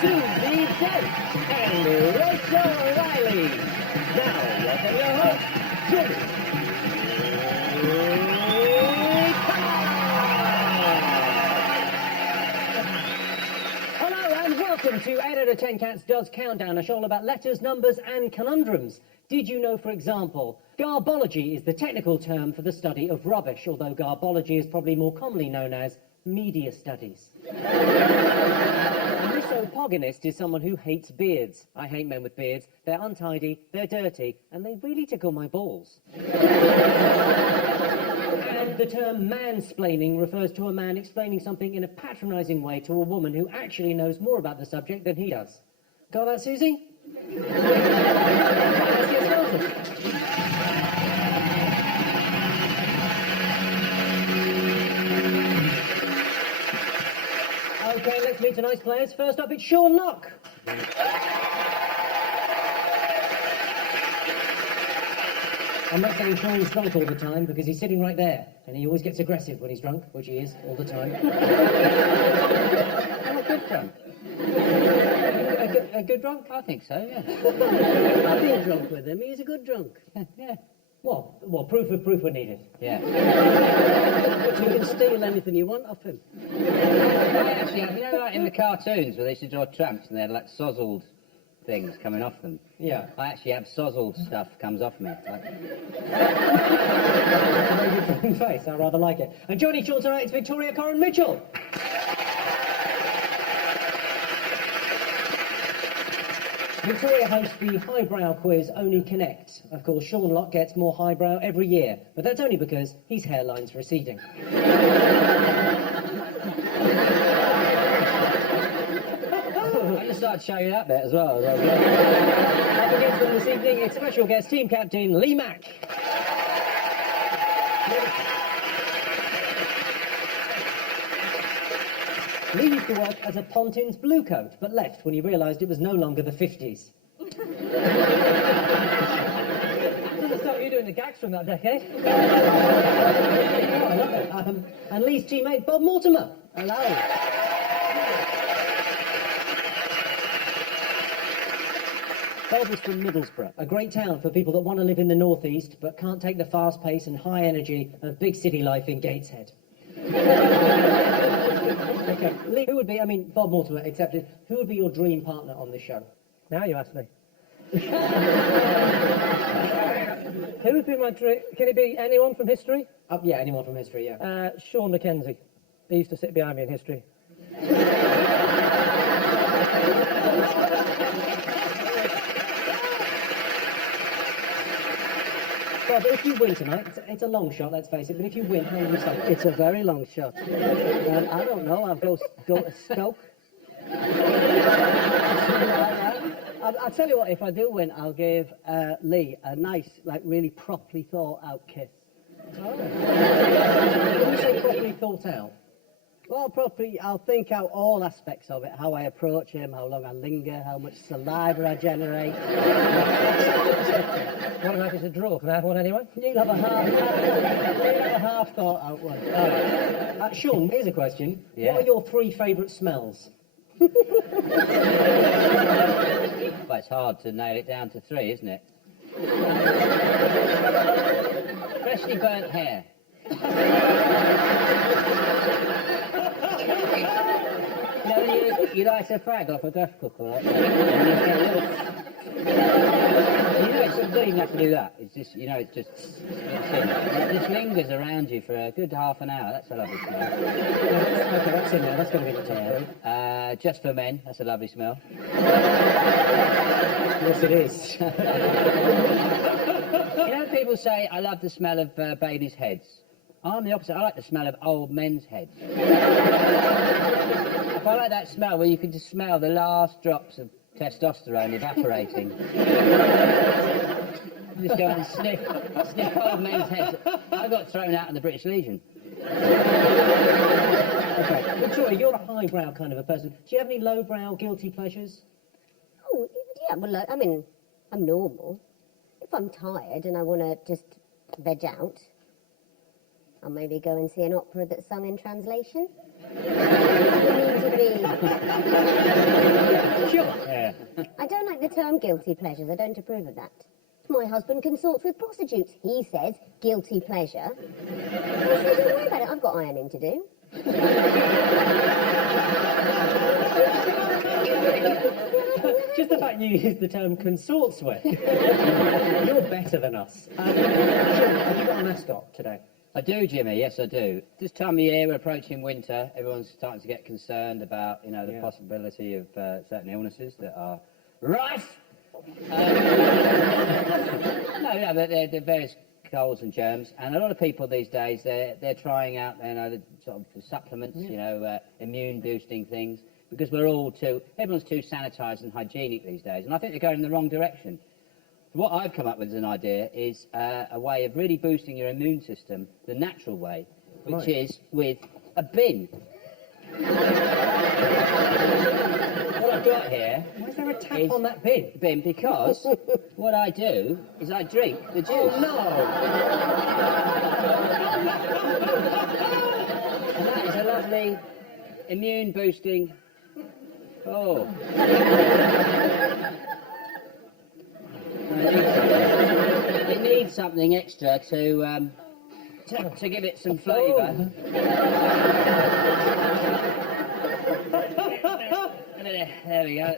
Susie, Dent, and Rachel Riley. Now, welcome your host, Jimmy. Hello and welcome to 8 out of 10 Cats Does Countdown, a show all about letters, numbers and conundrums. Did you know, for example, garbology is the technical term for the study of rubbish, although garbology is probably more commonly known as media studies. A misogynist is someone who hates beards. I hate men with beards. They're untidy, they're dirty, and they really tickle my balls. And the term mansplaining refers to a man explaining something in a patronising way to a woman who actually knows more about the subject than he does. Got that, Susie? Let's get started. Okay, let's meet tonight's players. First up, it's Sean Locke. I'm not saying Sean's drunk all the time, because he's sitting right there, and he always gets aggressive when he's drunk, which he is all the time. I'm a good drunk. A good drunk? I think so, yeah. I've been drunk with him. He's a good drunk. Yeah. Well, proof we're needed. Yeah. You can steal anything you want off him. I actually have, you know, like in the cartoons where they used to draw tramps and they had like sozzled things coming off them? Yeah. I actually have sozzled stuff comes off me. Like... Very face, I rather like it. And joining Sean tonight is Victoria Corin Mitchell. Victoria hosts the highbrow quiz Only Connect. Of course, Sean Locke gets more highbrow every year, but that's only because his hairline's receding. I just started showing you that bit as well. Up against them this evening, it's special guest team captain Lee Mack. Lee used to work as a Pontins bluecoat, but left when he realised it was no longer the 50s. Doesn't stop you doing the gags from that decade. I love it. And Lee's teammate Bob Mortimer. Hello. Bob is from Middlesbrough, a great town for people that want to live in the northeast, but can't take the fast pace and high energy of big city life in Gateshead. Okay, Lee, who would be, Bob Mortimer accepted, who would be your dream partner on this show? Now you ask me. Who would be my dream? Can it be anyone from history? Yeah, anyone from history, yeah. Sean Mackenzie. He used to sit behind me in history. Bob, if you win tonight, it's a long shot, let's face it, but if you win, how will you say it? It's a very long shot. I don't know. I'll go to Stoke. I'll tell you what, if I do win, I'll give Lee a nice, like, really properly thought-out kiss. Oh. When you say properly thought out? Well, properly, I'll think out all aspects of it, how I approach him, how long I linger, how much saliva I generate. What about it's a draw? Can I have one anyway? You'll have a half thought out one. Sean, here's a question. Yeah. What are your 3 favourite smells? But it's hard to nail it down to 3, isn't it? Freshly burnt hair. You light a fag off a gas cooker, right? It doesn't even have to do that. It's just, it just lingers around you for a good half an hour. That's a lovely smell. Okay, that's in there. That's going to be the top 3. Just for men. That's a lovely smell. Yes, it is. People say, I love the smell of babies' heads. I'm the opposite. I like the smell of old men's heads. I like that smell where you can just smell the last drops of testosterone evaporating. You just go and sniff old men's heads. I got thrown out of the British Legion. Okay, Victoria, you're a highbrow kind of a person. Do you have any lowbrow guilty pleasures? Oh, yeah, well, I'm normal. If I'm tired and I want to just veg out, I'll maybe go and see an opera that's sung in translation. Yeah. I don't like the term guilty pleasures. I don't approve of that. My husband consorts with prostitutes. He says guilty pleasure. I say, don't worry about it. I've got ironing to do. Just the fact you used the term consorts with. You're better than us. Have you got a mascot today? I do, Jimmy, yes I do. This time of year, we're approaching winter. Everyone's starting to get concerned about, you know, the possibility of certain illnesses that are rife. No, but they're various colds and germs, and a lot of people these days, they're trying out, you know, the sort of supplements, you know, immune boosting things, because everyone's too sanitised and hygienic these days, and I think they're going in the wrong direction. What I've come up with as an idea is a way of really boosting your immune system the natural way, which is with a bin. What I've got here... Why is there a tap on that bin? Because what I do is I drink the juice. Oh, no! And that is a lovely immune boosting... Oh. It needs something extra to give it some flavour. There we go.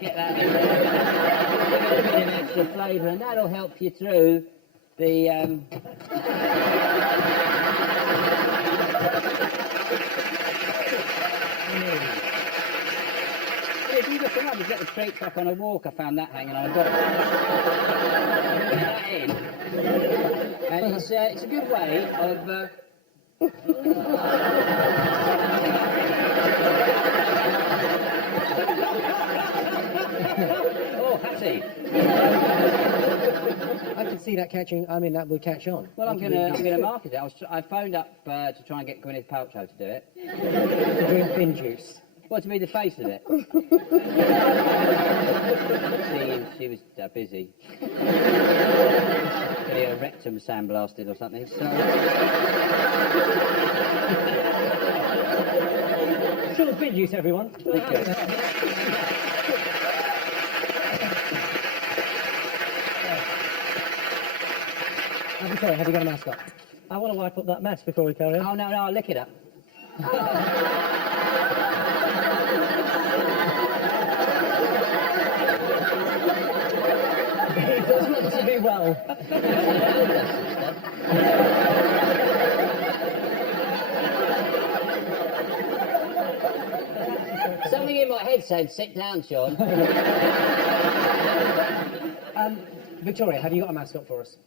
Get that in there. Give it a bit of extra flavour, and that'll help you through the. If you look around, you get the treats up on a walk. I found that hanging on a box. Get that in, and it's a good way of. Oh, Hattie. I could see that catching. I mean, that would catch on. Well, I'm gonna market it. I phoned up to try and get Gwyneth Paltrow to do it. To drink bin juice. Well, to be the face of it. she was busy. Getting her rectum sandblasted or something. So. Sure, bin juice, everyone. Thank you. I'm sorry, have you got a mascot? I want to wipe up that mess before we carry on. Oh, no, I'll lick it up. He does look to be well. Something in my head said, sit down, Sean. Victoria, have you got a mascot for us?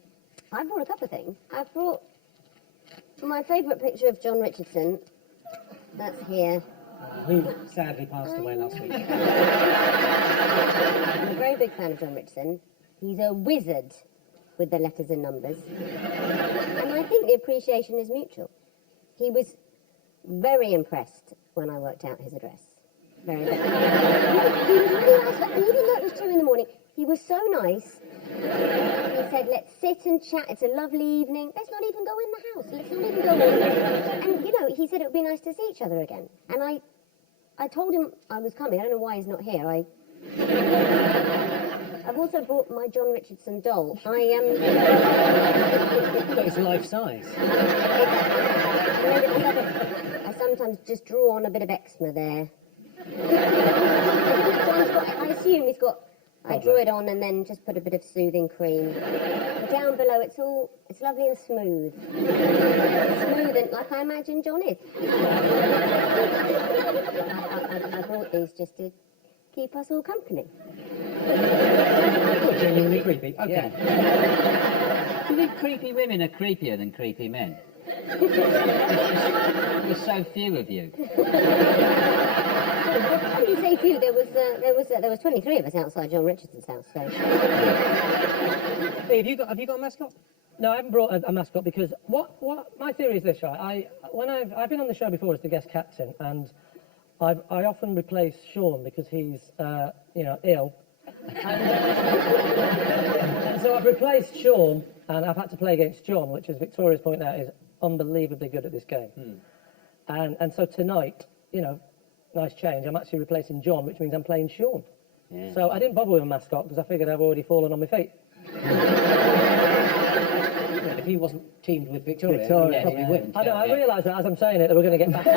I brought a couple of things. I brought my favourite picture of John Richardson. That's here. Who sadly passed away last week. I'm a very big fan of John Richardson. He's a wizard with the letters and numbers. And I think the appreciation is mutual. He was very impressed when I worked out his address. Very, very. He was really nice, and even though it was 2 in the morning, he was so nice. He said, let's sit and chat, it's a lovely evening. Let's not even go in the house, let's not even go in. And, you know, he said it would be nice to see each other again. And I told him I was coming. I don't know why he's not here. I've also brought my John Richardson doll. But it's life size. I sometimes just draw on a bit of eczema there. I assume he's got... I drew it on and then just put a bit of soothing cream. Down below, it's lovely and smooth. Smooth and like I imagine John is. I brought these just to keep us all company. Genuinely creepy. Okay. Yeah. Do you think creepy women are creepier than creepy men? There's so few of you. When you say few, there was 23 of us outside John Richardson's house. So. Hey, have you got a mascot? No, I haven't brought a mascot because what my theory is this, right? I've been on the show before as the guest captain, and I often replace Sean because he's ill. And so I've replaced Sean, and I've had to play against John, which, as Victoria's pointed out, is unbelievably good at this game. And so tonight, nice change. I'm actually replacing John, which means I'm playing Sean. Yeah. So I didn't bother with a mascot because I figured I've already fallen on my feet. If he wasn't teamed with Victoria, Victoria, he'd probably yeah. win. I know, I realised that as I'm saying it, that we're going to get back to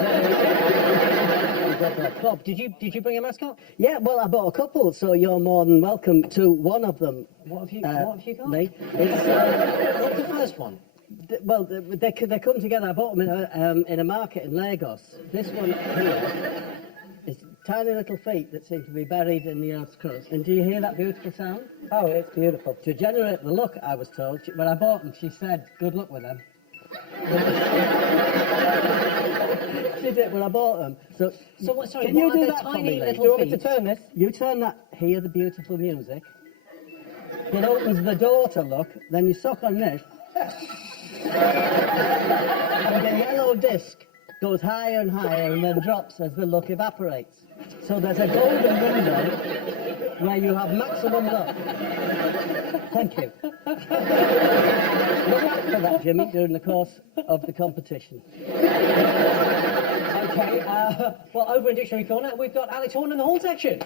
that. Bob, did you bring a mascot? Yeah, well, I bought a couple, so you're more than welcome to one of them. What have you got? Lee. What's the first one? Well, they come together. I bought them in a market in Lagos. This one here is tiny little feet that seem to be buried in the earth's crust. And do you hear that beautiful sound? Oh, it's beautiful. To generate the look, I was told, when I bought them, she said, good luck with them. She did when I bought them. So what, sorry, can what you are do the that for tiny me, Lee? little Do you want me to feet? turn this? You turn that, hear the beautiful music. It opens the door to look, then you suck on this. And the yellow disc goes higher and higher and then drops as the look evaporates. So there's a golden window where you have maximum luck. Thank you. Look out for that, Jimmy, during the course of the competition. Okay, well, over in Dictionary Corner, we've got Alex Horn in the horn section.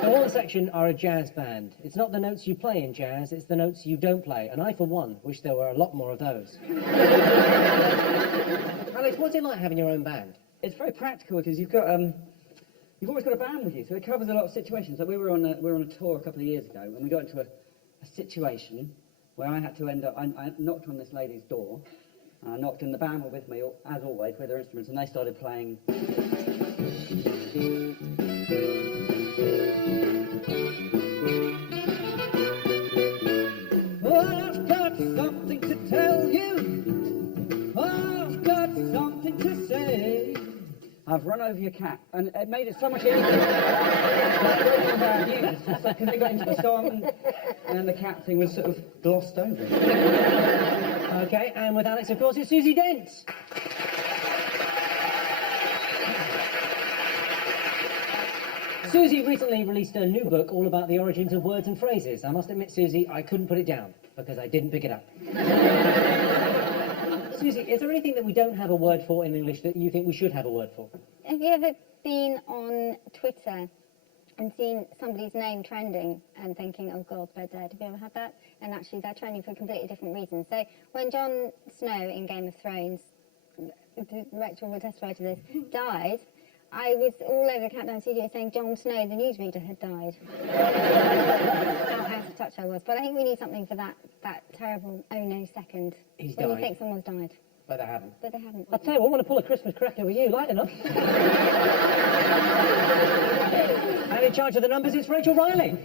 The horn section are a jazz band. It's not the notes you play in jazz, it's the notes you don't play. And I, for one, wish there were a lot more of those. Alex, what's it like having your own band? It's very practical because you've always got a band with you, so it covers a lot of situations. Like we were on a tour a couple of years ago, and we got into a situation where I had to end up. I knocked on this lady's door, and I knocked, and the band were with me as always with their instruments, and they started playing. I've got something to tell you. I've got something to say. I've run over your cat, and it made it so much easier. Because they got into the song, and then the cat thing was sort of glossed over. Okay, and with Alex, of course, it's Susie Dent. Susie recently released a new book all about the origins of words and phrases. I must admit, Susie, I couldn't put it down because I didn't pick it up. Susie, is there anything that we don't have a word for in English that you think we should have a word for? Have you ever been on Twitter and seen somebody's name trending and thinking, oh God, they're dead? Have you ever had that? And actually they're trending for completely different reasons. So when Jon Snow in Game of Thrones, Rachel will testify to this, died, I was all over the Countdown studio saying Jon Snow, the newsreader, had died. That's how out of touch I was. But I think we need something for that terrible oh no second. He's when died. you think someone's died. But they haven't. But they haven't. I'll tell you what, I want to pull a Christmas cracker with you, light enough. And in charge of the numbers, it's Rachel Riley.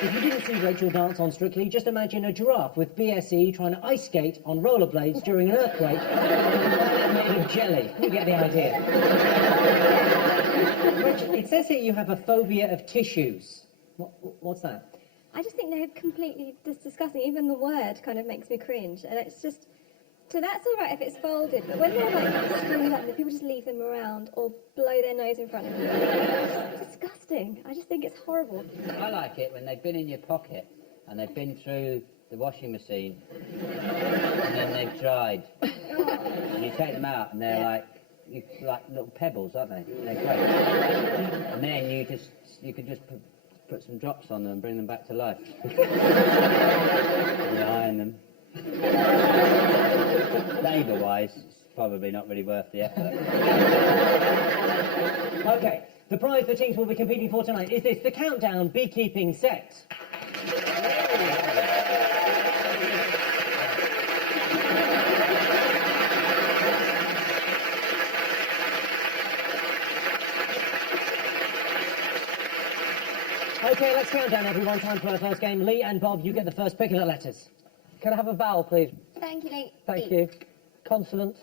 If you didn't see Rachel dance on Strictly, just imagine a giraffe with BSE trying to ice skate on rollerblades during an earthquake made of jelly. You get the idea. Rachel, it says here you have a phobia of tissues. What's that? I just think they're completely disgusting. Even the word kind of makes me cringe. And it's just, so that's all right if it's folded, but when they're like screwed up, people just leave them around or blow their nose in front of you. It's disgusting. I just think it's horrible. I like it when they've been in your pocket and they've been through the washing machine and then they've dried. And you take them out and they're like little pebbles, aren't they? They're great. And then you could just put some drops on them and bring them back to life. And you iron them. Labour-wise, it's probably not really worth the effort. Okay, the prize the teams will be competing for tonight is the Countdown Beekeeping Set. Okay, let's count down, everyone. Time for our first game. Lee and Bob, you get the first pick of the letters. Can I have a vowel, please? Thank you, Lee. Thank E. you. Consonant.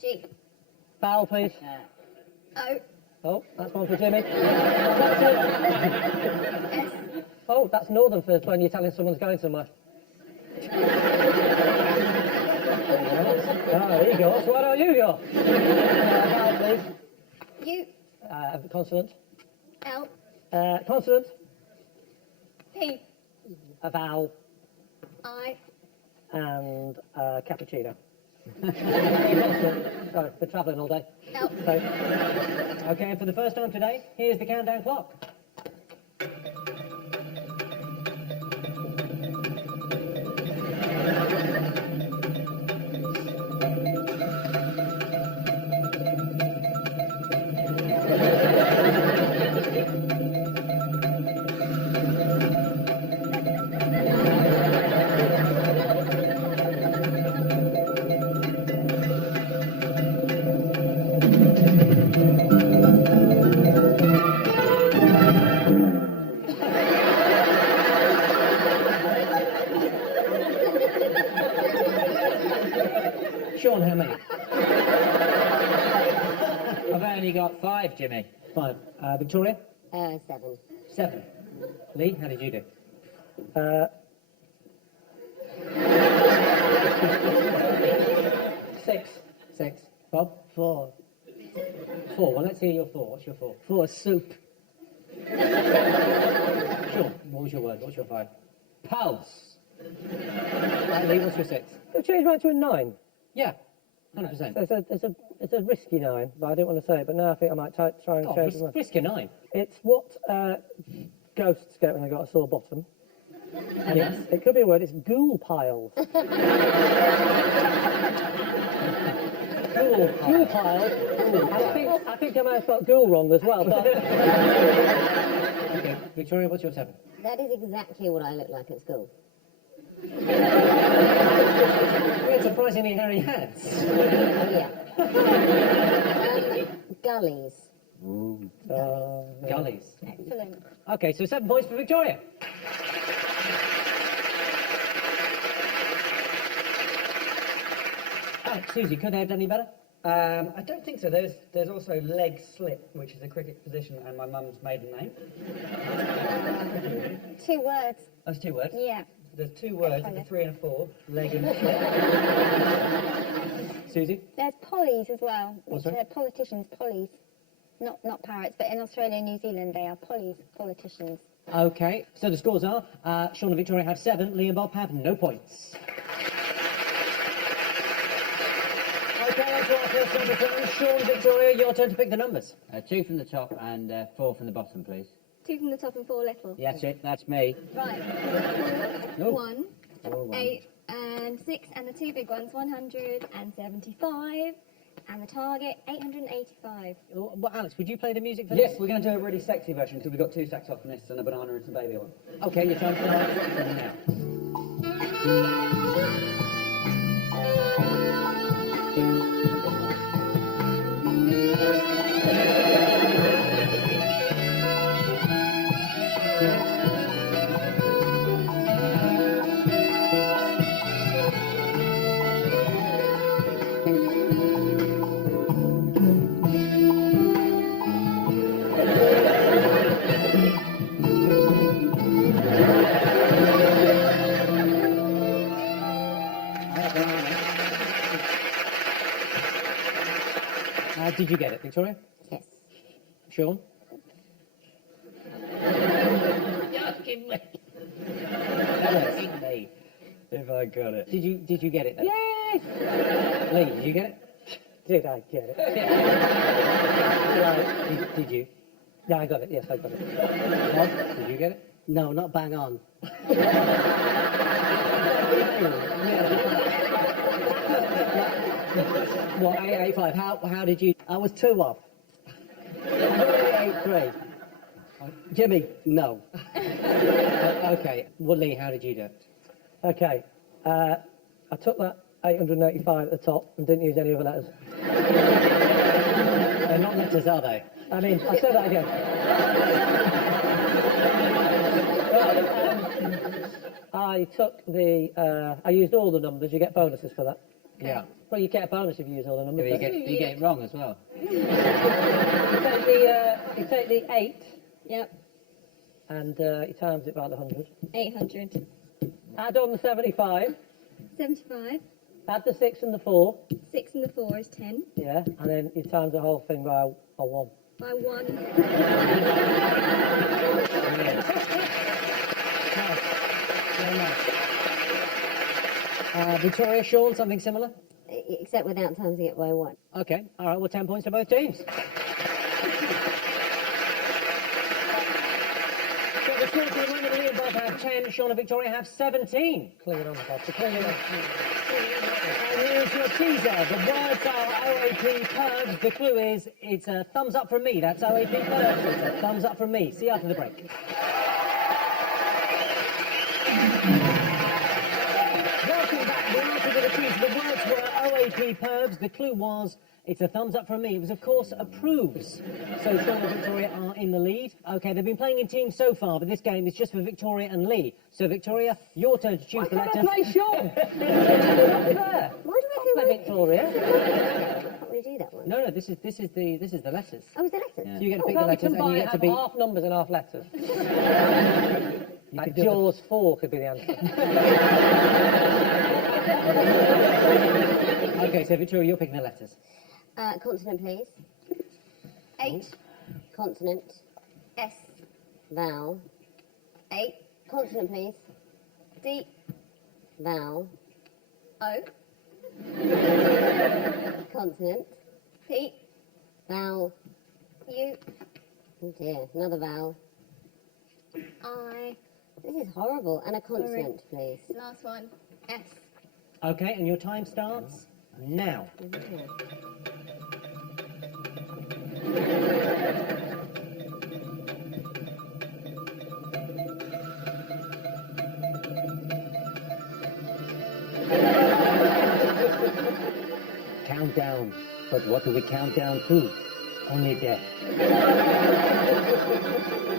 G. Vowel, please. O. Oh, that's one for Jimmy. Oh, that's northern for when you're telling someone's going somewhere. There you go. So why don't you go? Vowel, please. U. Consonant. L. Consonant. P. A vowel. I. And cappuccino. Sorry, been travelling all day. No. So, Okay, for the first time today, here's the countdown clock. Sean, how many? I've only got 5, Jimmy. 5. Victoria? 7. 7. Lee, how did you do? six. 6. Bob? 4. 4. Well, let's hear your 4. What's your 4? 4 soup. Sean, what was your word? What's your 5? Pulse. Lee, what's your 6? I've changed mine to a 9. Yeah, 100%. It's a risky 9, but I didn't want to say it. But now I think I might try and Oh, change it. risk your 9. It's what ghosts get when they got a sore bottom. And it could be a word. It's ghoul piles. Ghoul piles. I think I might have spelled ghoul wrong as well. But Okay, Victoria, what's your 7? That is exactly what I look like at school. We had surprisingly hairy hats. Oh, yeah. Gullies. Gullies. Excellent. Okay, so 7 points for Victoria. Alex, Susie, could they have done any better? I don't think so. There's also leg slip, which is a cricket position and my mum's maiden name. 2 words. That's 2 words. Yeah. There's 2 words, Excellent. a 3 and a 4, leg and slip. Susie? There's pollies as well, which sorry? are politicians, pollies. Not parrots, but in Australia and New Zealand they are pollies, politicians. Okay, so the scores are Sean and Victoria have 7, Lee and Bob have no points. Okay, on to our first number round. Sean, Victoria, your turn to pick the numbers. 2 from the top and 4 from the bottom, please. 2 from the top and 4 little. Yeah, that's it. That's me. Right. No. 1, 4, 1. 8, and 6, and the 2 big ones, 175, and the target, 885. Well, Alex, would you play the music for Yes, this? we're going to do a really sexy version because we've got 2 saxophonists and a banana and some baby on. Okay, your time starts now. Did you get it, Victoria? Yes. Sean? If I got it. Did you get it? Then? yes, Lee, did you get it? did I get it? Did you? Yeah, I got it. Yes, I got it. Bob, did you get it? No, not bang on. What, 885? How did you? I was 2 off. 883. Jimmy, no. Okay. Well, Lee, how did you do it? Okay. I took that 885 at the top and didn't use any other letters. They're not letters, are they? I mean, I'll say that again. I took the, I used all the numbers. You get bonuses for that. Yeah. Well, you get a bonus if you use all the numbers. You get it wrong as well. You take the 8 Yep, and you times it by the 100. 800. Add on the 75. 75, Add the 6 and the 4. 6 and the 4 is 10. Yeah. And then you times the whole thing by 1. By 1. Very nice. Victoria, Sean, something similar? Except without timesing it by 1. Okay, all right, well, 10 points to both teams. So the score for the moment, Lee and Bob have 10, Sean and Victoria have 17. Clean it on, Bob. Clean it on. And here's your teaser. The words are OAP Pervs. The clue is, it's a thumbs up from me. That's OAP Pervs. It's a thumbs up from me. See you after the break. Welcome back. We're now to the teaser. The words were OAP Pervs. The clue was, it's a thumbs up from me. It was, of course, approves. So Sean and Victoria are in the lead. OK, they've been playing in teams so far, but this game is just for Victoria and Lee. So, Victoria, your turn to choose the letters. Play Sean! Why do I feel Play like... Victoria. I can't really do that one. No, this is the letters. Oh, is the letters? So you get to pick the Well, we letters, and you combine get to have be. half numbers and half letters. Like do Jaws 4 could be the answer. OK, so Victoria, you're picking the letters. Consonant, please. H. Consonant. S. Vowel. 8. Consonant, please. D. Vowel. O. Consonant. P. Vowel. U. Oh dear, another vowel. I. This is horrible. And a consonant, please. Last one. S. OK, and your time starts now. Countdown. But what do we count down to? Only death.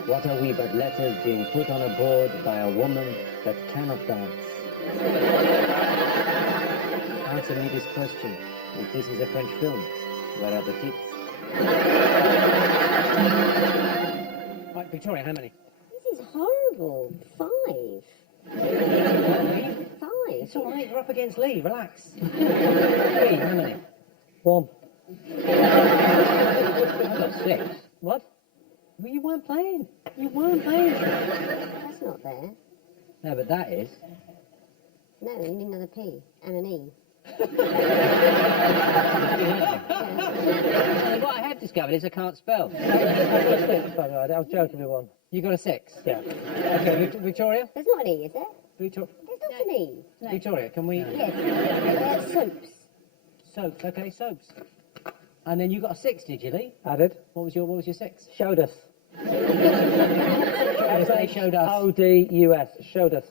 What are we but letters being put on a board by a woman that cannot dance? Answer me this question. If this is a French film, where are the tits? Right, Victoria, how many? This is horrible. 5. 5. It's all right, you're up against Lee, relax. Lee, how many? 1. I've got 6. What? Well, you weren't playing. You weren't playing. That's not there. No, but that is. No, you need another P and an E. What I have discovered is I can't spell. By the way, I was joking with 1. You got a 6? Yeah. Okay, Victoria? There's not an E, is there? Victor- There's not an E. Victoria, can we... Yes. Soaps. Soaps, okay, soaps. And then you got a 6, did you, Lee? I did. What was your 6? Showed us. They showed us. O-D-U-S. Showed us.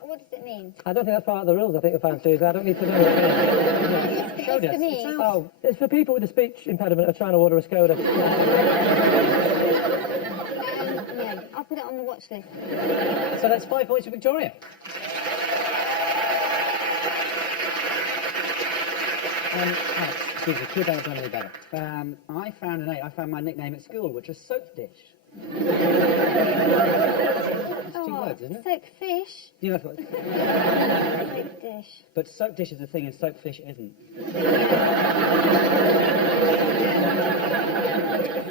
What does it mean? I don't think that's part of the rules, I think we found, Susie. I don't need to know. Showed us. for me. It sounds- Oh, it's for people with a speech impediment of trying to order a Skoda. No, I'll put it on the watch list. So that's 5 points for Victoria. Alex, Susie, could that have done any better? I found an 8. I found my nickname at school, which was Soap Dish. It's 2 words, isn't it? Soap fish. You know what? Soap dish. But soap dish is a thing and soap fish isn't.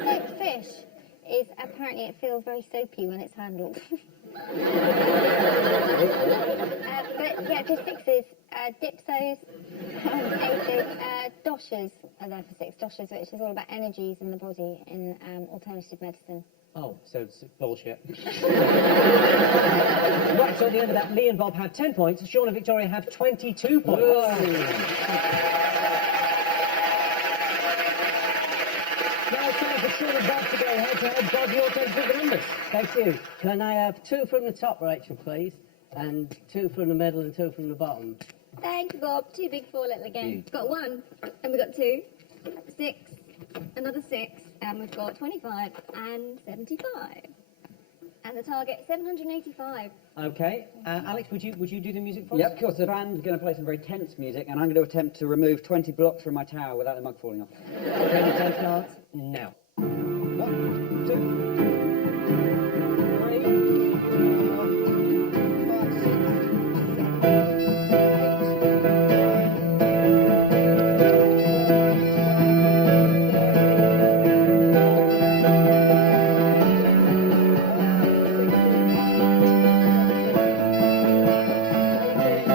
Soap fish is apparently it feels very soapy when it's handled. But yeah, just 6s. Dipsos, 8s, doshers are there for 6. Doshers, which is all about energies in the body in alternative medicine. Oh, so it's bullshit. Right, so at the end of that, Lee and Bob have 10 points. Sean and Victoria have 22 points. Now it's time for Sean and Bob to go head-to-head. Bob, your turn to pick the numbers. Thank you. Can I have 2 from the top, Rachel, please? And 2 from the middle and 2 from the bottom. Thank you, Bob. 2 big, 4 little again. Got 1, and we got 2, 6, another 6, and we've got 25 and 75. And the target 785. Okay. Alex, would you do the music for us? Yep, of course. The band's going to play some very tense music, and I'm going to attempt to remove 20 blocks from my tower without the mug falling off. Okay, the time starts now. 1, 2, 3, 4, 5, 6, 7, 8,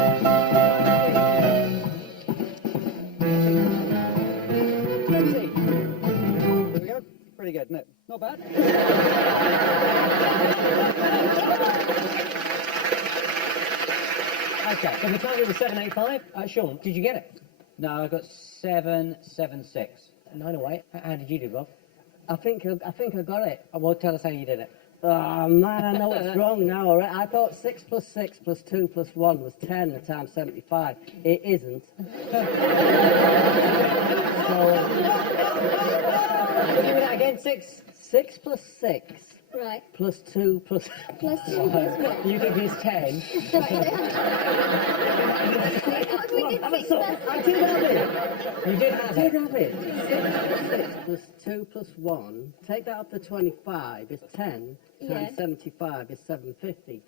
Okay, so we target was 785. Sean, did you get it? No, I got 776. 9 away. How did you do, Bob? I think I got it. Well, tell us how you did it. Oh man, I know it's wrong now. All right. I thought 6 plus 6 plus 2 plus 1 was 10 times 75. It isn't. So Give me that again. 6 plus 6 Right. plus 2 plus... Plus 2 plus 1. You think it's 10. We did 6 plus I did have it. You did have I it. did have it. 6 plus 2 plus 1. Take that off the 25 is 10 Yeah. times 75 is 750.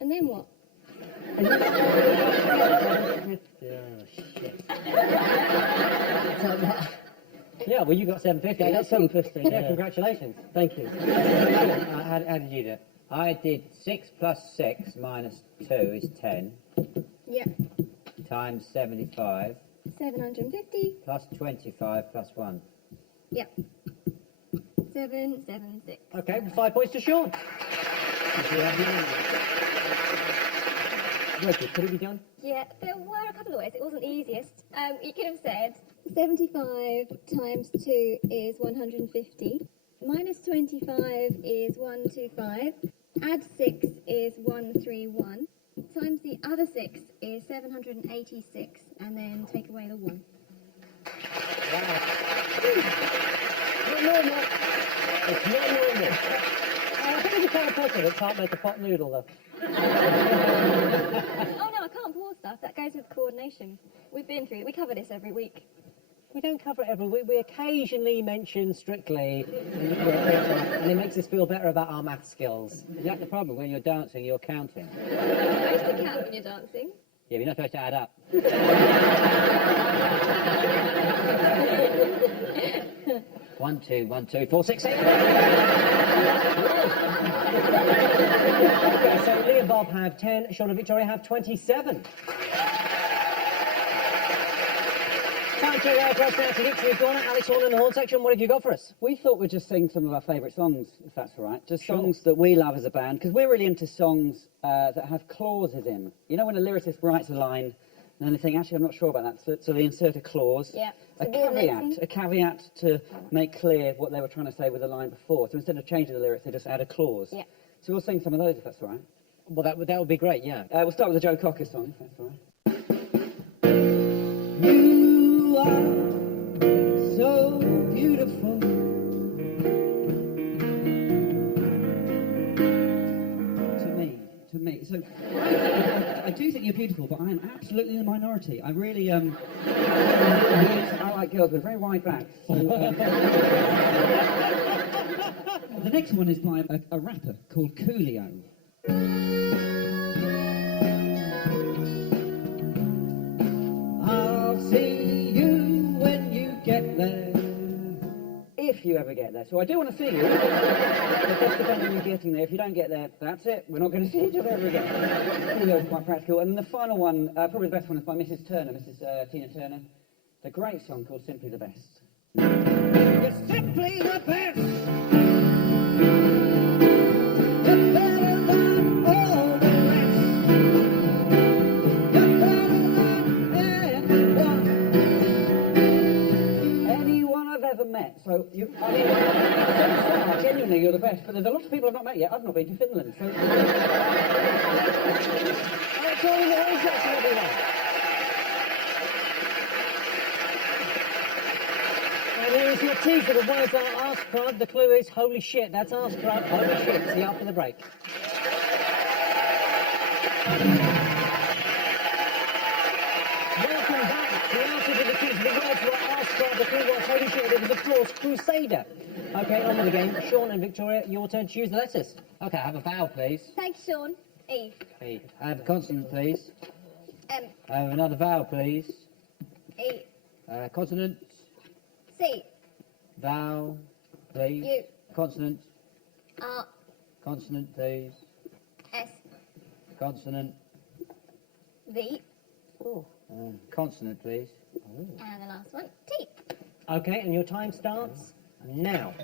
And then what? Oh, shit. So that, Yeah, well, you got 750. I got 750. Yeah, congratulations. Thank you. How did you do it? I did 6 plus 6 minus 2 is 10 Yeah. times 75 750. plus 25 plus 1. Yeah. 776. Okay, 5 points to Sean. Rachel, could it be done? Yeah, there were a couple of ways. It wasn't the easiest. You could have said 75 times 2 is 150. Minus 25 is 125. Add 6 is 131. Times the other 6 is 786. And then take away the 1. Not normal. It's not normal. I think it's the kind of person that can't make a pot noodle, though. Oh no, I can't pour stuff. That goes with coordination. We've been through it. We cover this every week. We don't cover it every week. We occasionally mention Strictly, and it makes us feel better about our math skills. Is that the problem? When you're dancing, you're counting. You're supposed to count when you're dancing. Yeah, you're not supposed to add up. 1, 2, 1, 2, 4, 6, 8. Okay, so Lee and Bob have 10, Sean and Victoria have 27. Time to personality dictionary corner. Alex Horn in the horn section. What have you got for us? We thought we'd just sing some of our favourite songs, if that's all right. Just Sure. songs that we love as a band, because we're really into songs that have clauses in. You know when a lyricist writes a line, and then they think, actually, I'm not sure about that, so they insert a clause. Yeah. A Subordinating. caveat to make clear what they were trying to say with the line before. So instead of changing the lyrics, they just add a clause. Yeah. So we'll sing some of those, if that's all right. Well, that would be great, yeah. We'll start with the Joe Cocker song, if that's all right. You are so beautiful. To me. So I do think you're beautiful, but I am absolutely in the minority. I really I like girls with very wide backs. So, the next one is by a rapper called Coolio. I'll see you when you get there. If you ever get there. So I do want to see you. But just depending on you getting there. If you don't get there, that's it. We're not going to see each other ever again. Coolio's quite practical. And then the final one, probably the best one, is by Mrs. Turner, Mrs. Tina Turner. The great song called Simply the Best. You're simply the best. You're better than all the rest. You're better than Anyone I've ever met. So, I mean, so far, genuinely, you're the best. But there's a lot of people I've not met yet. I've not been to Finland. So. Alex Horn in the horn section, everyone. And here is your teaser. The words are Ask Crud. The clue is holy shit. That's Ask Crud. Holy shit. See you after the break. Welcome back. The answer to the quiz. The words were Ask Crud. The clue was holy shit. It was, of course, Crusader. Okay, on with the game. Sean and Victoria, your turn to choose the letters. Okay, have a vowel, please. Thanks, Sean. E. E. Have a consonant, please. M. Have another vowel, please. E. Consonant. C. Vowel, please. U. Consonant. R. Consonant, please. S. Consonant. V. Consonant, please. And the last one, T. Okay, and your time starts now.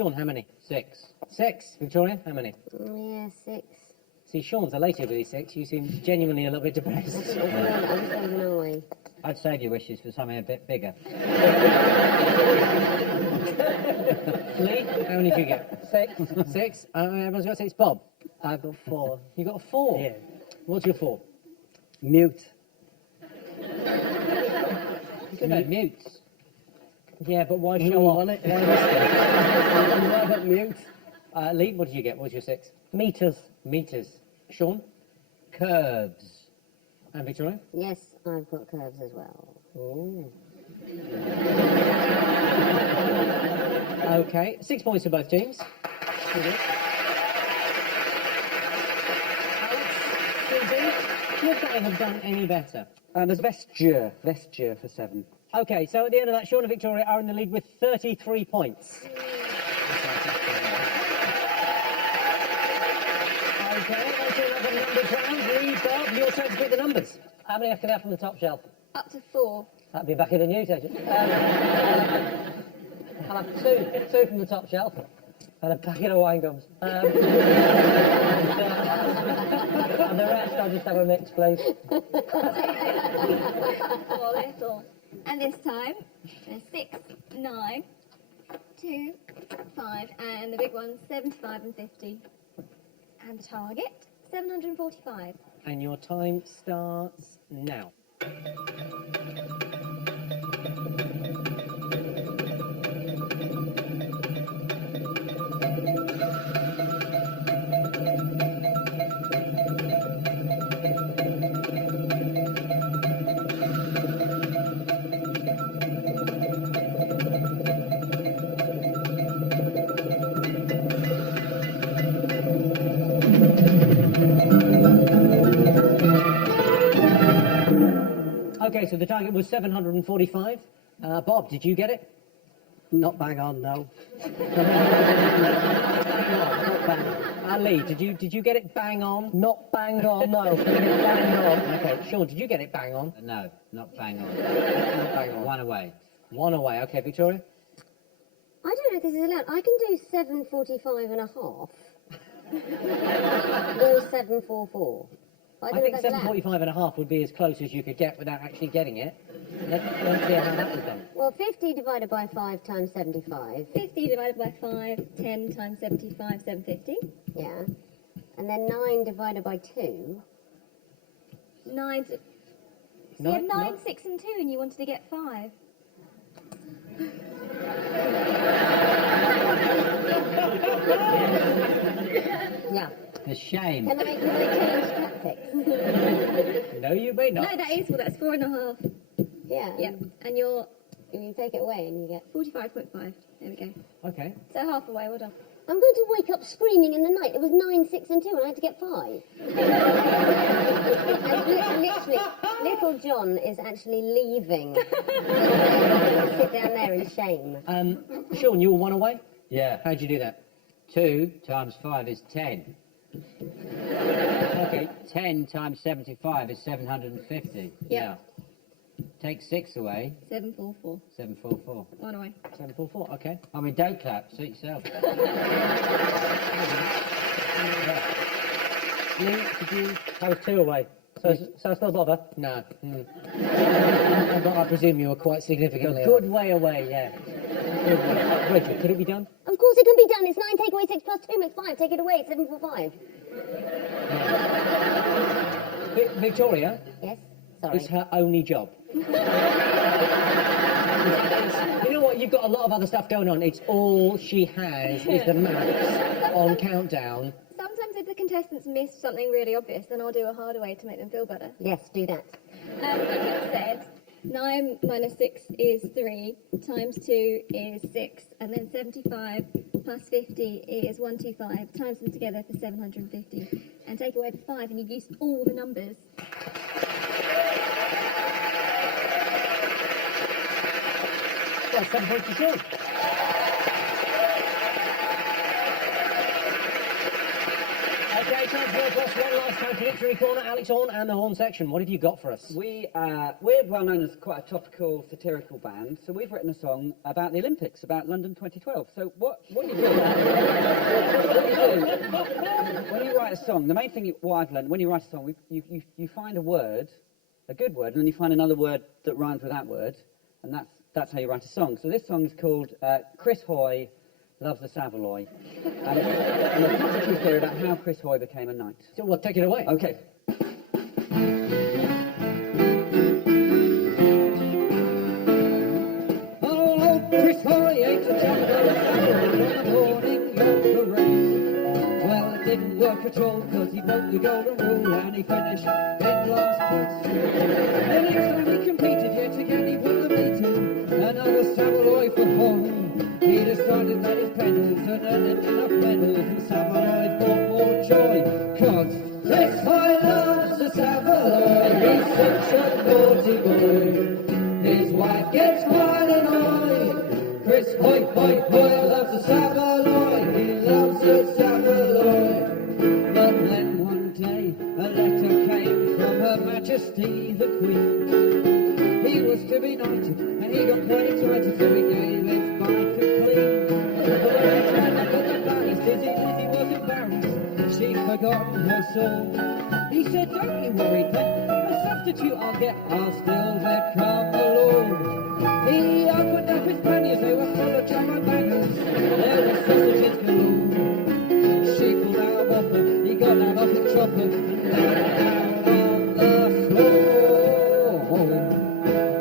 Sean, how many? 6. 6. Victoria, how many? Yeah, 6. See, Sean's elated with his 6. You seem genuinely a little bit I depressed. wish there was another way. I'd save your wishes for something a bit bigger. Lee, how many did you get? 6. 6. Everyone's got 6. Bob, I've got 4. you got a 4. Yeah. What's your 4? Mute. Good at mutes. Yeah, but why You show off? want it? Why risk it? Why not mute? Lee, what did you get? What's your 6? Meters. Meters. Sean Curves. and Victoria? Yes, I've got curves as well. Oh. Okay, 6 points for both teams. Alex, Susie, could they have done any better? There's vesture for 7. Okay, so at the end of that, Sean and Victoria are in the lead with 33 points. Okay, let's do another numbers round. Lee, Bob, your turn to pick the numbers. How many can I have from the top shelf? Up to 4. That'd be back in the newsagent. I'll have two from the top shelf and a packet of wine gums. And the rest I'll just have a mix, please. 4 little. And this time, 6, 9, 2, 5, and the big ones, 75 and 50. And the target, 745. And your time starts now. Okay, so the target was 745. Bob, did you get it? Not bang on, no. Lee, did you get it bang on? Not bang on, no. Bang on. Okay, Sean, did you get it bang on? No, not bang on. Not bang on. One away. One away. Okay, Victoria? I don't know if this is allowed. I can do 745 and a half. Or 744. I I don't think know if that's allowed. 745 and a half would be as close as you could get without actually getting it. Let's see how that was done. Well, 50 divided by 5 times 75. 50 divided by 5, 10 times 75, 750. Yeah. And then 9 divided by 2. 9. So you Nine- had 9, nine- 6, and 2, and you wanted to get 5. Yeah. The shame. Can I change tactics? No, you may No, not. that is, well, that's 4.5. Yeah. Yeah. And you're And you take it away and you get... 45.5. There we go. Okay. So half away, well done. I'm going to wake up screaming in the night. It was 9, 6 and 2 and I had to get 5. And literally, little John is actually leaving. Sit down there in shame. Sean, you were one away? Yeah. How'd you do that? 2 times 5 is 10. Okay. 10 times 75 is 750. Yeah. Take 6 away, 744. 744. 1 away. 744. Okay. I mean, don't clap, suit yourself. Lee, did you? I was 2 away. So I still bother? No. But I presume you were quite significantly Good way away, yeah. off. Rachel, could it be done? Of course it can be done. It's 9 take away 6 plus 2 makes 5. Take it away. It's 745. Victoria, Yes? Sorry. it's her only job. You know what? You've got a lot of other stuff going on. It's all she has is the maths on countdown. Sometimes if the contestants miss something really obvious, then I'll do a harder way to make them feel better. Yes, do that. Like it said, 9 minus 6 is 3, times 2 is 6, and then 75 plus 50 is 125. Times them together for 750. And take away the 5, and you've used all the numbers. Well, 7 points to Sean. Okay, time to go across one last time time for Literary Corner. Alex Horn and the Horn section. What have you got for us? We're well known as quite a topical, satirical band, so we've written a song about the Olympics, about London 2012. So what you do, when you write a song, the main thing what I've learned, when you write a song, you find a word, a good word, and then you find another word that rhymes with that word, and that's how you write a song. So this song is called Chris Hoy Loves the Savoy, and it's a true story about how Chris Hoy became a knight. So, well, take it away. Okay. Oh, old Chris Hoy ate a jumbo Savoy on the morning of the race. Well, it didn't work at all because he broke the golden rule and he finished in last place. The next time he competed yet again he won the meeting, another Savoy for home. He decided that his pedals had earned enough medals and Savoy brought more joy. Cause Chris Hoy loves the Savoy, he's such a naughty boy. His wife gets wild and annoyed. Chris Hoy loves the Savoy, he loves the Savoy. But then one day a letter came from Her Majesty the Queen. He was to be knighted and he got quite excited, so he gave his bike a clean. But when he turned up at the ballast, is he busy working barrels? She'd forgotten her soul. He said, don't you worry, pet, a substitute I'll get, I'll still become the Lord. He opened up his panniers, they were full of jam and bangers. There were sausages galore. She pulled out a whopper, he got out of his chopper, and down on the floor.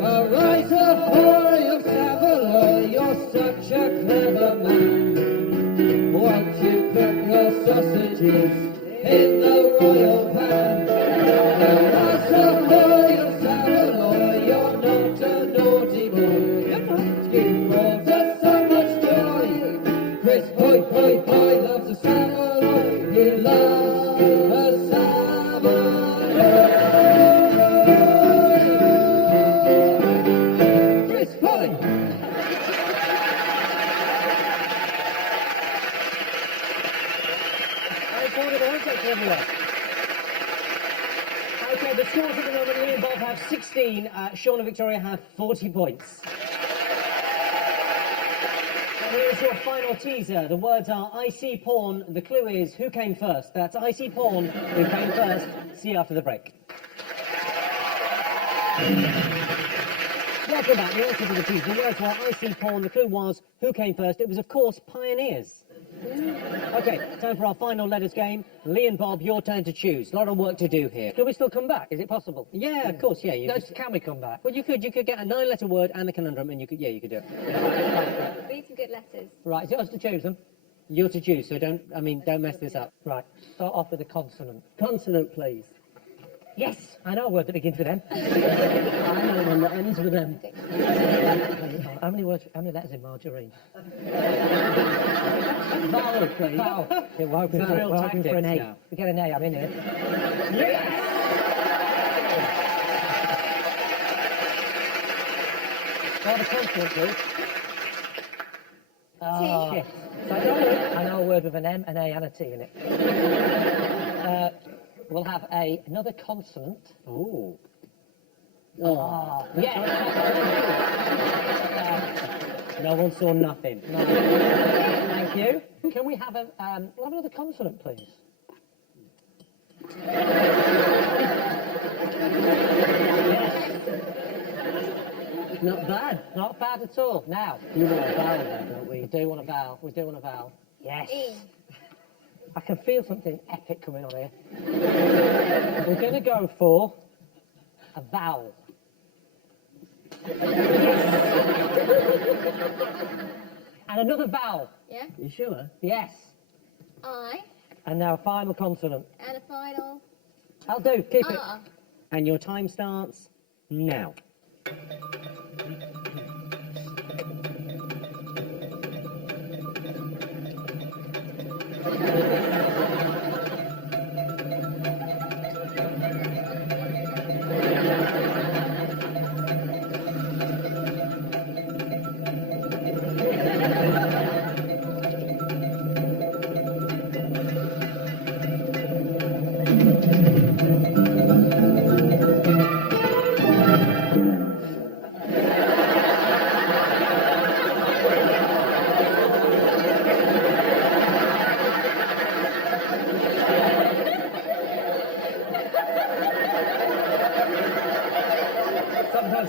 Arise, ahoy of Savoy, you're such a clever man. Won't you cook your sausages in the royal pan? Arise, ahoy of Savoy, you're not a naughty boy. You brought us so much joy. Chris Hoy loves a Savoy, he loves a Savoy. Okay, the scores at the moment, Lee and Bob have 16, Sean and Victoria have 40 points. And here's your final teaser. The words are I see porn, the clue is who came first. That's I see porn, who came first. See you after the break. Welcome back. The answer to the teaser. The words were I see porn, the clue was who came first. It was, of course, pioneers. Okay, time for our final letters game. Lee and Bob, your turn to choose. A lot of work to do here. Can we still come back? Is it possible? Yeah, of course, yeah. No, can we come back? Well, you could get a 9-letter word and a conundrum, and you could do it. We need some good letters. Right, is it us to choose them? You're to choose, so don't mess this up. Right, start off with a consonant. Consonant, please. Yes, I know a word that begins with M. I know one that ends with M. How many letters in margarine? Vowel, please. Vowel. Yeah, we're hoping It's real for an A. now. We get an A, I'm in here. Start a consonant, please. Oh, shit. So I know a word with an M, an A and a T in it. We'll have another consonant. Ooh. Oh. Yeah. No one saw nothing. No. Thank you. Can we have we'll have another consonant, please? Yes. Not bad. Not bad at all. Now. You want a vowel then, don't we? We do want a vowel. We do want a vowel. Yes. E. I can feel something epic coming on here. We're going to go for a vowel. And another vowel. Yeah. You sure? Yes. I. And now a final consonant. And a final I'll do. Keep it. R. And your time starts now. Sometimes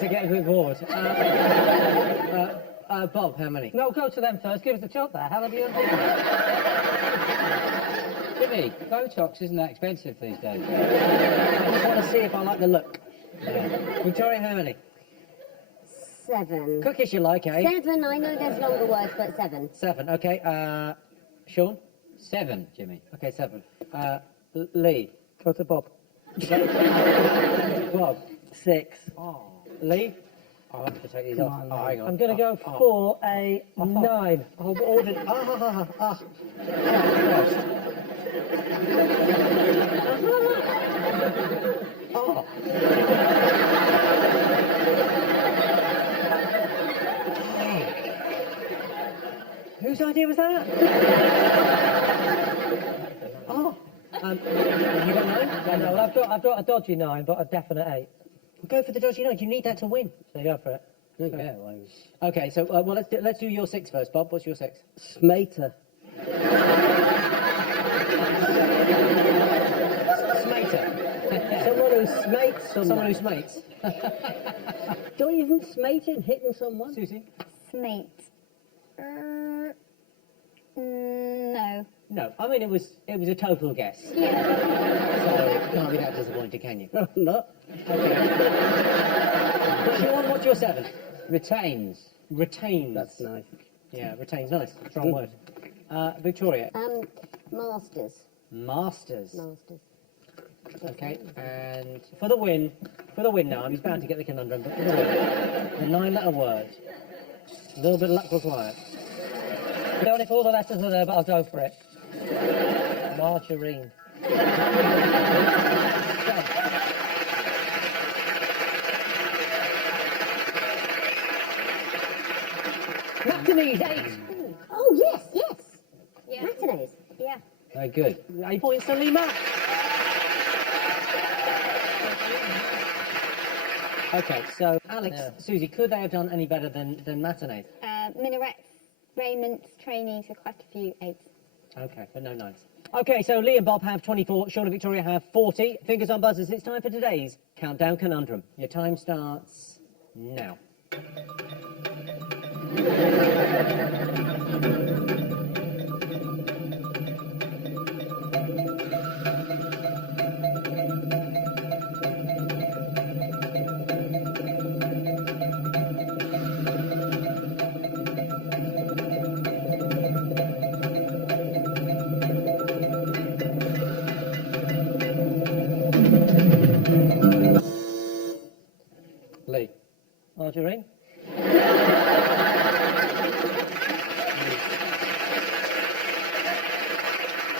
I get a bit bored. Bob, how many? No, go to them first. Give us a shot there. How have you done? Jimmy, Botox isn't that expensive these days. I just want to see if I like the look. Victoria, how many? 7. Cook as you like, eh? 7, I know there's longer words, but 7. 7, okay. Sean? 7, Jimmy. Okay, 7. Lee? Go to Bob. Bob? 6. Oh. Lee? I'll have to take these off. Oh, hang on. I'm going to go for a 9. Hold it. Oh. Whose idea was that? Oh. Have you got 9? No, well, I've got a dodgy 9, but a definite 8. Go for the dodgy 9. You need that to win. So go for it. Okay. Okay. So well, let's do your 6 first, Bob. What's your 6? Smater. Smater. Someone who smates someone. Someone who smates. Don't you think smating, hitting someone? Susie? Smate. No. No. I mean, it was a total guess. Yeah. So you can't be that disappointed, can you? No, I'm not. Sean, what's your 7? Retains. Retains. That's nice. Yeah, retains. Nice. Strong word. Victoria? Masters. Masters. Masters. Okay, and for the win now, he's bound to get the conundrum, but for the win, the 9-letter word. A little bit of luck required. I don't know if all the letters are there, but I'll go for it. Margarine. Matinees, 8. Oh, yes, yes. Yeah. Matinees. Yeah. Very good. 8 points to Lee Mack. Okay, so Alex, Susie, could they have done any better than matinees? Minarets, raiments, trainees with quite a few 8s. Okay, but no 9s. Okay, so Lee and Bob have 24, Sean and Victoria have 40. Fingers on buzzers, it's time for today's Countdown Conundrum. Your time starts now. Lee. Margarine.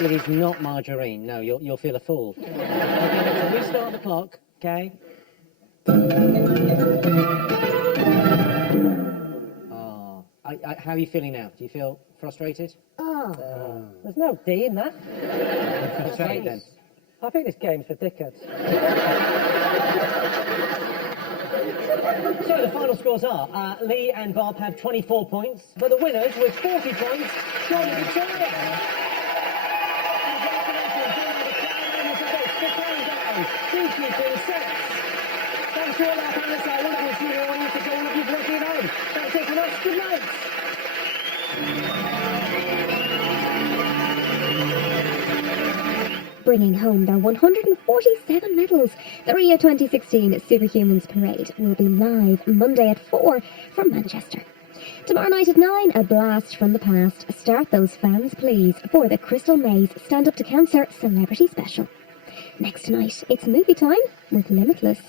It is not margarine. No, you'll feel a fool. Okay, so restart the clock, okay? Oh, how are you feeling now? Do you feel frustrated? There's no D in that. Frustrated then. I think this game's for dickheads. So the final scores are Lee and Bob have 24 points, but the winners with 40 points, Sean and Victoria. Thanks to all our panelists, our wonderful studio audience, and to all of you watching at home. That's it from us. Good night. Bringing home their 147 medals, the Rio 2016 Superhumans Parade will be live Monday at 4 from Manchester. Tomorrow night at 9, a blast from the past. Start those fans, please, for the Crystal Maze Stand Up to Cancer Celebrity Special. Next night, it's movie time with Limitless.